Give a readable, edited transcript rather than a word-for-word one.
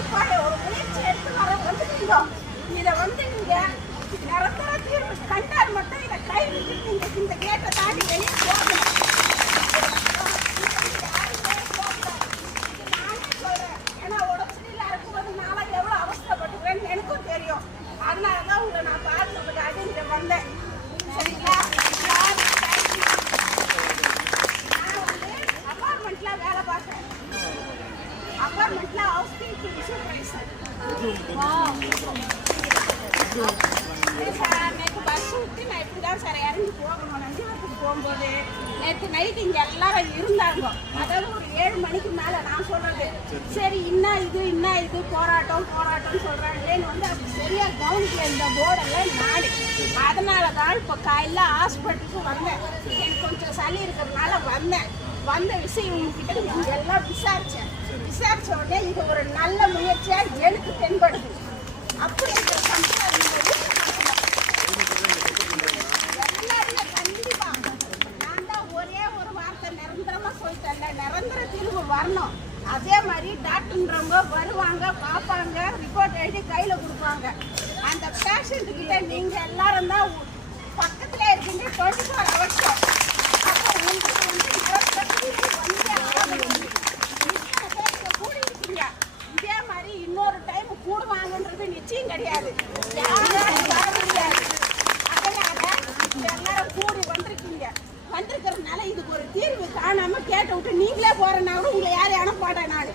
இப்போ ஒரு முயற்சி எடுத்து வர வந்துட்டீங்க. இதை வந்து நீங்க நிரந்தர தீர்வு கண்டால் மட்டும் இதை கை விட்டு நீங்க இந்த கேட்டை தாண்டி வெளியே போகணும். நானே சொல்றேன், ஏன்னா உடம்புல இருக்கும்போது நான் எவ்வளவு அவஸ்தைப்பட்டுக்கிறேன்னு எனக்கும் தெரியும். அதனாலதான் உங்களை நான் பார்க்கறதுக்காக இங்க வந்தேன். சரிங்களா? நான் வந்து அபார்ட்மெண்ட்ல வேலை பார்த்தேன். அபார்ட்மெண்ட்ல ஹவுஸ் கீப்பிங் சூப்பர்வைசர். நேற்று பஸ் விட்டு நான் இப்படிதான் சார் இறங்கி போகணும். நந்திவரத்துக்கு போகும்போது நேற்று நைட்டு இங்கே எல்லாரும் இருந்தாங்க. அதாவது ஒரு 7 மணிக்கு மேலே நான் சொல்றது சரி இன்னும் இது போராட்டம்னு சொல்றாங்களேன்னு வந்து அது சரியா கவனிக்கல இந்த போர்டெல்லாம் நாடு. அதனால தான் இப்போ காலையில் ஹாஸ்பிட்டலுக்கு வந்தேன். எனக்கு கொஞ்சம் சளி இருக்கிறதுனால வந்த விஷயம் உங்ககிட்ட நீங்க எல்லாம் விசாரிச்ச உடனே இது ஒரு நல்ல முயற்சியா எனக்கு தென்படுது. அப்படி இருக்கிற கண்டிப்பா நான் தான் ஒரே ஒரு வார்த்தை நிரந்தரமா சொல்லிட்டேன், நிரந்தர தீர்வு வரணும். அதே மாதிரி டாக்டர்ன்றவங்க வருவாங்க, பார்ப்பாங்க, ரிப்போர்ட் எழுதி கையில கொடுப்பாங்க. அந்த பேஷண்ட் கிட்ட நீங்க எல்லாரும் தான் பக்கத்துல இருக்கீங்க 24 hours. அப்போ உங்களுக்கு வந்து நிரந்தர தீர்வு வந்து கூடி இருக்கீங்க. இதே மாதிரி இன்னொரு டைம் கூடுவாங்கன்றது நிச்சயம் கிடையாது. யாரும் வர முடியாது. அதனால எல்லாரும் கூடி வந்திருக்கிறதுனால இதுக்கு ஒரு தீர்வு காணாம கேட்ட விட்டு நீங்களே போறேன்னா கூட உங்களை யாரும் அனுப்பாட்டேன் நான்.